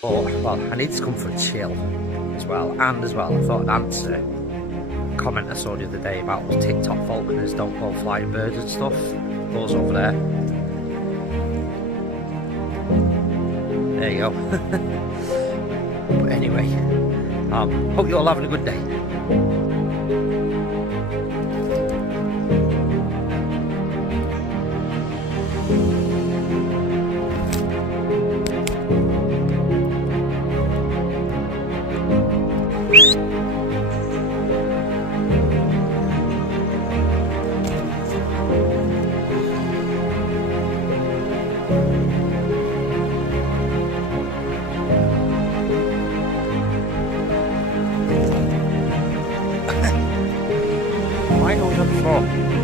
But, well, I need to come for a chill as well. And as well, I thought I'd answer a comment I saw the other day about TikTok falconers don't go flying birds and stuff. Those over there. There you go. But anyway, hope you're all having a good day. Mine was on the floor.